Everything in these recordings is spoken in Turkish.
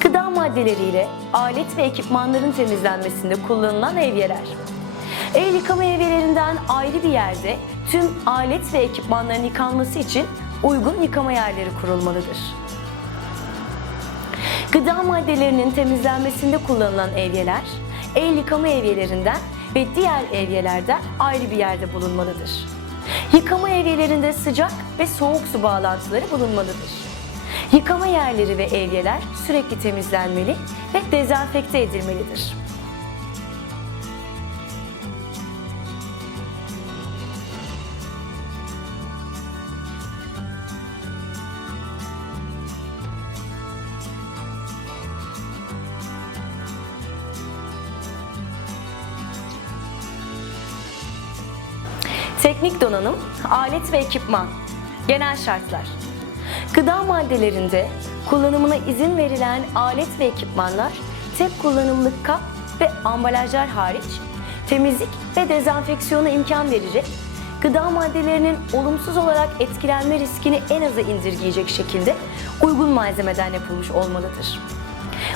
Gıda maddeleriyle alet ve ekipmanların temizlenmesinde kullanılan evyeler. El yıkama evyelerinden ayrı bir yerde tüm alet ve ekipmanların yıkanması için uygun yıkama yerleri kurulmalıdır. Gıda maddelerinin temizlenmesinde kullanılan evyeler, el yıkama evyelerinden ve diğer evyelerden ayrı bir yerde bulunmalıdır. Yıkama evyelerinde sıcak ve soğuk su bağlantıları bulunmalıdır. Yıkama yerleri ve evyeler sürekli temizlenmeli ve dezenfekte edilmelidir. Teknik donanım, alet ve ekipman. Genel şartlar. Gıda maddelerinde kullanımına izin verilen alet ve ekipmanlar tek kullanımlık kap ve ambalajlar hariç temizlik ve dezenfeksiyona imkan verecek, gıda maddelerinin olumsuz olarak etkilenme riskini en aza indirgeyecek şekilde uygun malzemeden yapılmış olmalıdır.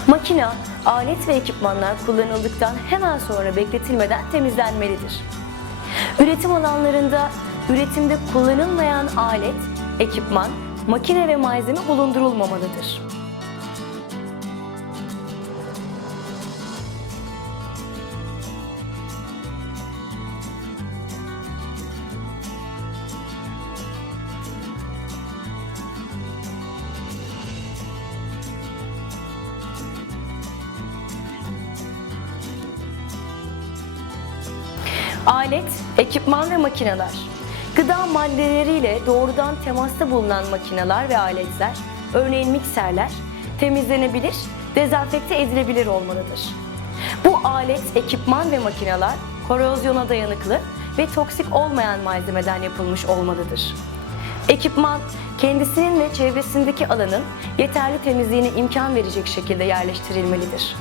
Makina, alet ve ekipmanlar kullanıldıktan hemen sonra bekletilmeden temizlenmelidir. Üretim alanlarında üretimde kullanılmayan alet, ekipman, makine ve malzeme bulundurulmamalıdır. Alet, ekipman ve makineler. Gıda maddeleriyle doğrudan temasta bulunan makineler ve aletler, örneğin mikserler, temizlenebilir, dezenfekte edilebilir olmalıdır. Bu alet, ekipman ve makineler korozyona dayanıklı ve toksik olmayan malzemeden yapılmış olmalıdır. Ekipman, kendisinin ve çevresindeki alanın yeterli temizliğine imkan verecek şekilde yerleştirilmelidir.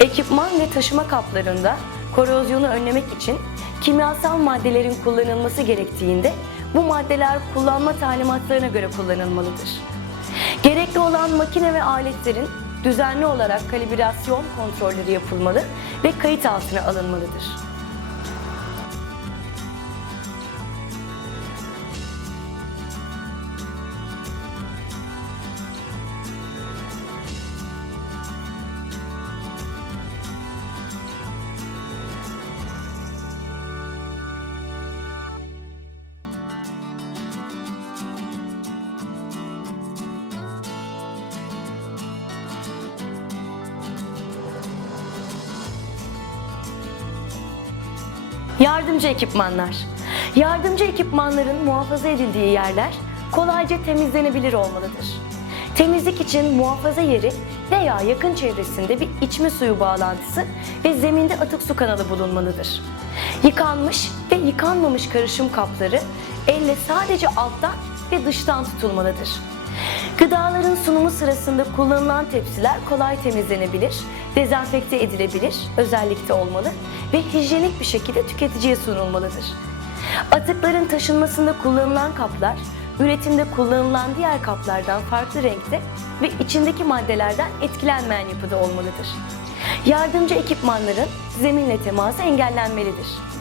Ekipman ve taşıma kaplarında korozyonu önlemek için kimyasal maddelerin kullanılması gerektiğinde bu maddeler kullanma talimatlarına göre kullanılmalıdır. Gerekli olan makine ve aletlerin düzenli olarak kalibrasyon kontrolleri yapılmalı ve kayıt altına alınmalıdır. Yardımcı ekipmanlar. Yardımcı ekipmanların muhafaza edildiği yerler kolayca temizlenebilir olmalıdır. Temizlik için muhafaza yeri veya yakın çevresinde bir içme suyu bağlantısı ve zeminde atık su kanalı bulunmalıdır. Yıkanmış ve yıkanmamış karışım kapları elle sadece alttan ve dıştan tutulmalıdır. Gıdaların sunumu sırasında kullanılan tepsiler kolay temizlenebilir, dezenfekte edilebilir özellikte olmalı ve hijyenik bir şekilde tüketiciye sunulmalıdır. Atıkların taşınmasında kullanılan kaplar, üretimde kullanılan diğer kaplardan farklı renkte ve içindeki maddelerden etkilenmeyen yapıda olmalıdır. Yardımcı ekipmanların zeminle teması engellenmelidir.